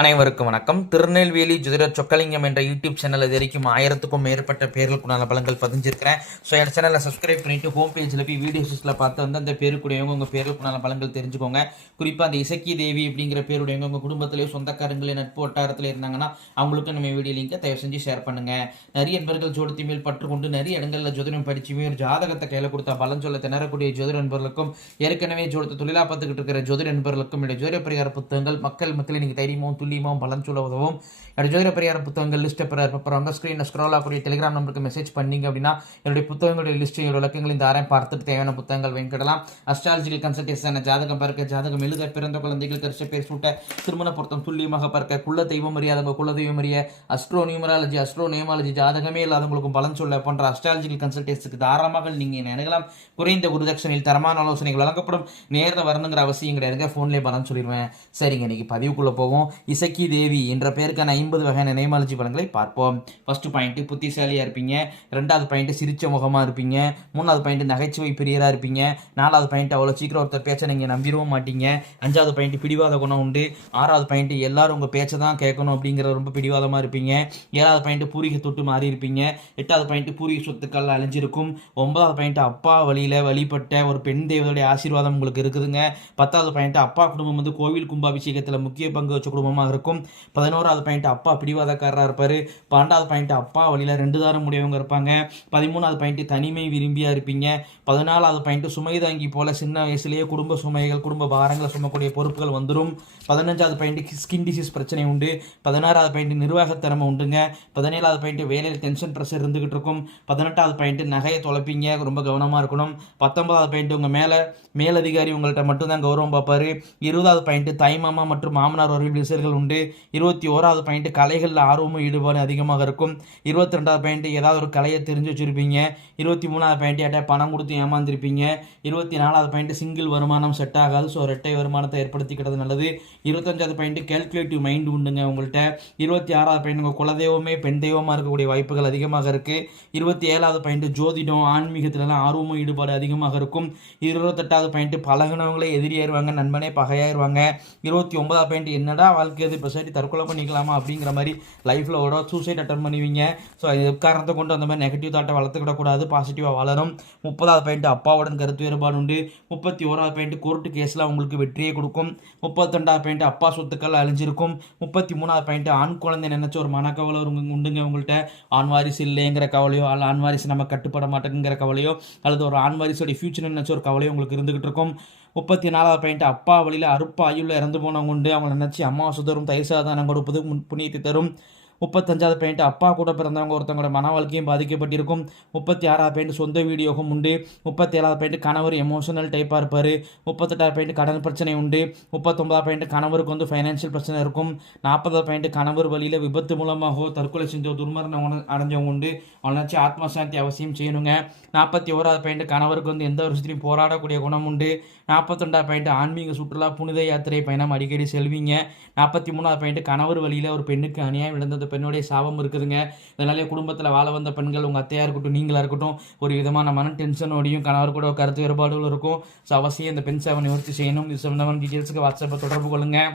அனைவருக்கும் வணக்கம். திருநெல்வேலி ஜோதிடர் சொக்கலிங்கம் என்ற யூடியூப் சேனல் இது வரைக்கும் 1000க்கும் மேற்பட்ட பேர்களுக்குண்டான பலன்கள் பதிஞ்சிருக்கிறேன். ஸோ என் சேனலை சப்ஸ்கிரைப் பண்ணிட்டு ஹோம் பேஜில் போய் வீடியோஸில் பார்த்து வந்து அந்த பேருக்குடையவங்க உங்கள் பேர்களுக்குண்டான பலன்கள் தெரிஞ்சுக்கோங்க. குறிப்பாக அந்த இசக்கி தேவி அப்படிங்கிற பேருடையவங்க உங்கள் குடும்பத்திலேயே சொந்தக்காரங்களே நட்பு வட்டாரத்தில் இருந்தாங்கன்னா அவங்களுக்கு நம்ம வீடியோ லிங்கை தயவு செஞ்சு ஷேர் பண்ணுங்கள். நிறைய நண்பர்கள் ஜோதிடத்தின் மேல் பற்று கொண்டு நிறைய இடங்களில் ஜோதிடம் படிச்சுமே ஒரு ஜாதகத்தை கையில் கொடுத்தா பலன் சொல்ல திணறக்கூடிய ஜோதிட நண்பர்களுக்கும் ஏற்கனவே ஜோதிடத்தை தொழிலாக பார்த்துக்கிட்டு இருக்கிற ஜோதிட நண்பர்களுக்கும் என்னுடைய ஜோதிட பரிகார புத்தகங்கள் மக்களை நீங்கள் தைரியமும் துல்லியமும் பலன் சொல்ல உதவும். என்னுடைய ஜோதிட பரிகார புத்தகங்கள் லிஸ்ட்டை பெற ஸ்க்ரீனில் ஸ்க்ரோல் ஆகக்கூடிய டெலிகிராம் நம்பருக்கு மெசேஜ் பண்ணிங்க அப்படின்னா என்னுடைய புத்தகங்களுடைய லிஸ்ட்டு விளக்கங்கள் இந்த ஆரம் பார்த்துட்டு தேவையான புத்தகங்கள் வாங்கிடலாம். அஸ்ட்ராலஜிக்கல் கன்சல்டேஷன் ஜாதகம் பார்க்க, ஜாதகம் எழுத, பிறந்த குழந்தைகள் கரிச பேர் சூட்ட, திருமண பொருத்தம் துல்லியமாக பார்க்க, குல தெய்வம் அறியாதவங்க குல தெய்வம் அறிய, அஸ்ட்ரோ நியூமராலஜி, அஸ்ட்ரோ நியமாலஜி, ஜாதகமே இல்லாதவங்களுக்கும் பலன் சொல்ல போன்ற அஸ்ட்ராலஜிக்கல் கன்சல்டேஷனுக்கு தாராளமாக நீங்கள் நினைக்கலாம். குறைந்த குருதட்சணையில் தரமான ஆலோசனைகள் வழங்கப்படும். நேரில் வரணுங்கிற அவசியம் கிடையாதுங்க, ஃபோன்லேயே பலன் சொல்லிடுவேன். சரிங்க, இன்னைக்கு பதிவுக்குள்ளே போவோம். இசக்கி தேவி என்ற பெயருக்கான 50 வகையான நேமாலஜி பலன்களை பார்ப்போம். ஃபர்ஸ்ட் பாயிண்ட் புத்திசாலியாக இருப்பீங்க. ரெண்டாவது பாயிண்ட் சிரிச்ச முகமாக இருப்பீங்க. மூணாவது பாயிண்ட் நகைச்சுவை பிரியராக இருப்பீங்க. நாலாவது பாயிண்ட் அவ்வளோ சீக்கிரம் ஒருத்தர் பேச்சை நீங்கள் நம்பிடவும் மாட்டீங்க. அஞ்சாவது பாயிண்ட் பிடிவாத குணம் உண்டு. ஆறாவது பாயிண்ட் எல்லாரும் உங்கள் பேச்சை தான் கேட்கணும் அப்படிங்கிற ரொம்ப பிடிவாதமாக இருப்பீங்க. ஏழாவது பாயிண்ட் பூரிகை தொட்டு மாறி இருப்பீங்க. எட்டாவது பாயிண்ட் பூரிகை சொத்துக்கள் அழிஞ்சிருக்கும். ஒன்பதாவது பாயிண்ட் அப்பா வழியில் வழிபட்ட ஒரு பெண் தேவதையுடைய ஆசீர்வாதம் உங்களுக்கு இருக்குதுங்க. பத்தாவது பாயிண்ட் அப்பா குடும்பம் வந்து கோவில் கும்பாபிஷேகத்தில் முக்கிய பங்கு வச்ச குடும்பமாக இருக்கும். 11வது பாயிண்ட் அப்பா பிடிவாதக்காரராக இருப்பார். 12வது பாயிண்ட் அப்பா வழியில் 2 தாரம் முடியவங்க இருப்பாங்க. 13வது பாயிண்ட் தனிமை விரும்பியா இருப்பீங்க. 14வது பாயிண்ட் சுமை தாங்கி போல சின்ன வயசுலேயே குடும்ப சுமைகள் குடும்ப பாரங்களை சுமக்கூடிய பொறுப்புகள் வந்துடும். 15வது பாயிண்ட் ஸ்கின் டிசீஸ் பிரச்சனை உண்டு. 16வது பாயிண்ட் நிர்வாகத்திறமை உண்டுங்க. 17வது பாயிண்ட் வேலையில் டென்ஷன் ப்ரெஷர் இருந்துகிட்டு இருக்கும். 18வது பாயிண்ட் நகையை தொலைப்பீங்க, ரொம்ப கவனமாக இருக்கணும். 19வது பாயிண்ட் உங்கள் மேலதிகாரி உங்கள்கிட்ட மட்டும்தான் கௌரவம் பார்ப்பாரு. 20வது பாயிண்ட் தாய்மாமா மற்றும் மாமனார் வரையில் விசைகள் உண்டு. 21வது பாயிண்ட் கலைகளில் ஆர்வமும் ஈடுபாடு அதிகமாக இருக்கும். 22வது பாயிண்ட் ஏதாவது ஒரு கலையை தெரிஞ்சு வச்சுருப்பீங்க. 23வது பாயிண்ட் யார்ட்ட பணம் கொடுத்து ஏமாந்துருப்பீங்க. 24வது பாயிண்ட் சிங்கிள் வருமானம் செட் ஆகாது, ஸோ ரெட்டை வருமானத்தை ஏற்படுத்திக்கிறது நல்லது. 25வது பாயிண்ட் கேல்குலேட்டிவ் மைண்ட் உண்டுங்க உங்கள்கிட்ட. 26வது பாயிண்ட் உங்கள் குலதெய்வமே பெண் தெய்வமாக இருக்கக்கூடிய வாய்ப்புகள் அதிகமாக இருக்குது. 27வது பாயிண்ட் ஜோதிடம் ஆன்மீகத்திலலாம் ஆர்வமும் ஈடுபாடு அதிகமாக இருக்கும். 28வது பாயிண்ட் பழகினவங்களே எதிரியாயிருவாங்க, நண்பனே பகையாயிருவாங்க. 29வது பாயிண்ட் என்னடா வாழ்க்கை அது இப்போ சரி தற்கொலை பண்ணிக்கலாமா அப்படிங்கிற மாதிரி லைஃப்பில் ஒரு சூசைட் அட்டன் பண்ணுவீங்க. ஸோ காரணத்தை கொண்டு அந்த மாதிரி நெகட்டிவ் தாட்டை வளர்த்துக்கிடக்கூடாது, பாசிட்டிவாக வளரும். 30வது பாயிண்ட் அப்பாவுடன் கருத்து வேறுபாடு உண்டு. 31வது பாயிண்ட் கோர்ட்டு கேஸில் உங்களுக்கு வெற்றியை கொடுக்கும். 32வது பாயிண்ட் அப்பா சொத்துக்கள் அழிஞ்சிருக்கும். 33வது பாயிண்ட் ஆண் குழந்தை நினைச்ச ஒரு மனக்கவலை உண்டுங்க உங்கள்கிட்ட. ஆண் வாரிசு இல்லைங்கிற கவலையோ, அல்ல ஆண் வாரிசு நம்ம கட்டுப்பட மாட்டேங்கிற கவலையோ, அல்லது ஒரு ஆண் வாரிசோடைய ஃபியூச்சர் நினைச்ச ஒரு கவலையோ உங்களுக்கு இருந்துகிட்டு இருக்கும். 34வது பாயிண்ட் அப்பா வழியில் அறுப்பு ஆயுளில் இறந்து போனவங்க உண்டு. அவங்களை நினச்சி அம்மா சுதரும் தயிர் சாதனம் கொடுப்பது புண்ணியத்தை தரும். 35வது பாயிண்ட் அப்பா கூட பிறந்தவங்க ஒருத்தவங்களோட மன வாழ்க்கையும் பாதிக்கப்பட்டிருக்கும். 36வது பாயிண்ட் சொந்த வீடு யோகம் உண்டு. 37வது பாயிண்ட் கணவர் எமோஷனல் டைப்பாக இருப்பார். 38வது பாயிண்ட் கடன் பிரச்சனை உண்டு. 39வது பாயிண்ட் கணவருக்கு வந்து ஃபைனான்ஷியல் பிரச்சனை இருக்கும். 40வது பாயிண்ட் கணவர் வழியில் விபத்து மூலமாக தற்கொலை செஞ்ச துர்மரணம் அடைஞ்சவங்க உண்டு. அவனாச்சு ஆத்மசாந்தி அவசியம் செய்யணுங்க. 41வது பாயிண்ட் கணவருக்கு வந்து எந்த ஒரு விஷயத்தையும் போராடக்கூடிய குணம் உண்டு. 42வது பாயிண்ட் ஆன்மீக சுற்றுலா புனித யாத்திரை பயணம் அடிக்கடி செல்வீங்க. 43வது பாயிண்ட் கணவர் வழியில் ஒரு பெண்ணுக்கு அநியாயம் இழந்தது பெண்ணுடைய சாபம் இருக்குதுங்க. இதனாலே குடும்பத்தில் வாழ வந்த பெண்கள் உங்கள் அத்தையாக இருக்கட்டும், நீங்களாக இருக்கட்டும், ஒரு விதமான மன டென்ஷனோடையும் கணவர் கூட கருத்து வேறுபாடுகள் இருக்கும். ஸோ அவசியம் இந்த பெண் சாவை நிவர்த்தி செய்யணும். இது சம்பந்தமான டீட்டெயில்ஸுக்கு வாட்ஸ்அப்பை தொடர்பு கொள்ளுங்கள்.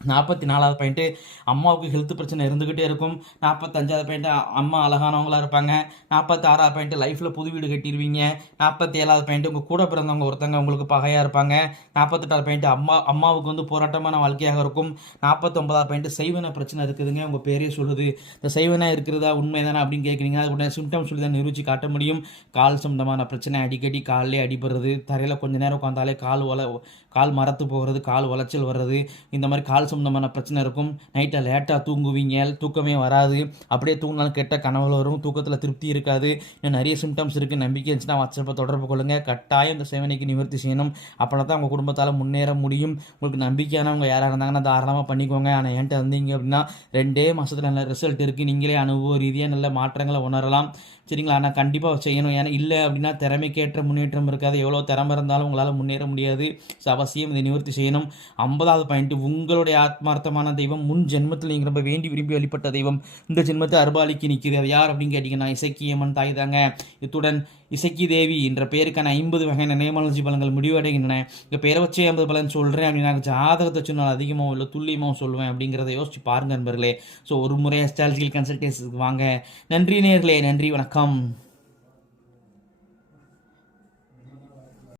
44வது பாயிண்ட்டு அம்மாவுக்கு ஹெல்த் பிரச்சனை இருந்துக்கிட்டே இருக்கும். 45வது பாயிண்ட்டு அம்மா அழகானவங்களாக இருப்பாங்க. 46வது பாயிண்ட்டு லைஃப்பில் புது வீடு கட்டிடுவீங்க. 47வது பாயிண்ட்டு உங்கள் கூட பிறந்தவங்க ஒருத்தங்க உங்களுக்கு பகையாக இருப்பாங்க. 48வது பாயிண்ட்டு அம்மாவுக்கு வந்து போராட்டமான வாழ்க்கையாக இருக்கும். 49வது பாயிண்ட்டு செய்வன பிரச்சனை இருக்குதுங்க, உங்கள் பேரே சொல்லுது. இந்த செய்வனா இருக்கிறதா உண்மைதானே அப்படின்னு கேட்குறீங்க. அதுக்குடைய சிம்டம்ஸ் சொல்லி தான் நிரூபித்து காட்ட முடியும். கால் சம்பந்தமான பிரச்சனை, அடிக்கடி காலிலே அடிபடுறது, தரையில் கொஞ்சம் நேரம் உட்காந்தாலே கால் மரத்து போகிறது, கால் உளைச்சல் வர்றது, இந்த மாதிரி கால் சம்பந்தமான பிரச்சனை இருக்கும். நைட்டை லேட்டாக தூங்குவீங்க, தூக்கமே வராது. அப்படியே தூங்கினாலும் கெட்ட கனவுல வரும், தூக்கத்தில் திருப்தி இருக்காது. இன்னும் நிறைய சிம்டம்ஸ் இருக்குது. நம்பிக்கை இருந்துச்சுன்னா வாட்ஸ்அப்பை தொடர்பு கொள்ளுங்கள். கட்டாயம் இந்த சேவனைக்கு நிவர்த்தி செய்யணும். அப்படின்னா தான் உங்கள் குடும்பத்தால் முன்னேற முடியும். உங்களுக்கு நம்பிக்கையானவங்க யாராக இருந்தாங்கன்னா தாராளமாக பண்ணிக்கோங்க. ஆனால் என்கிட்ட வந்தீங்க அப்படின்னா 2 மாதத்தில் நல்ல ரிசல்ட் இருக்குது. நீங்களே அனுபவ ரீதியாக நல்ல மாற்றங்களை உணரலாம். சரிங்களா? ஆனால் கண்டிப்பாக செய்யணும். ஏன்னா இல்லை அப்படின்னா திறமைக்கேற்ற முன்னேற்றம் இருக்காது. எவ்வளோ திறமை இருந்தாலும் உங்களால் முன்னேற முடியாது. ஸோ அவசியம் இதை நிவர்த்தி செய்யணும். 50வது பாயிண்ட், உங்களுடைய ஆத்மார்த்தமான தெய்வம் முன் ஜென்மத்தில் நீங்கள் ரொம்ப வேண்டி விரும்பி வழிபட்ட தெய்வம் இந்த ஜென்மத்தை அருபாலிக்கு நிற்கிது. அது யார் அப்படின்னு கேட்டிங்கன்னா இசக்கியம்மன் தாய் தாங்க. இத்துடன் இசக்கி தேவி என்ற பெயருக்கான 50 வகையான நியமாலஜி பலன்கள் முடிவடைகின்றன. இங்கே பேரை வச்சு 50 பலன் சொல்கிறேன் அப்படின்னா ஜாதகத்தை வச்சு நான் அதிகமாக இல்லை துல்லியமாக சொல்லுவேன் அப்படிங்கிறத யோசிச்சு பாருங்க நண்பர்களே. ஸோ ஒரு முறை அஸ்ட்ராலஜிக்கல் கன்சல்டேஷனுக்கு வாங்க. நன்றி நேயர்களே, நன்றி, வணக்கம்.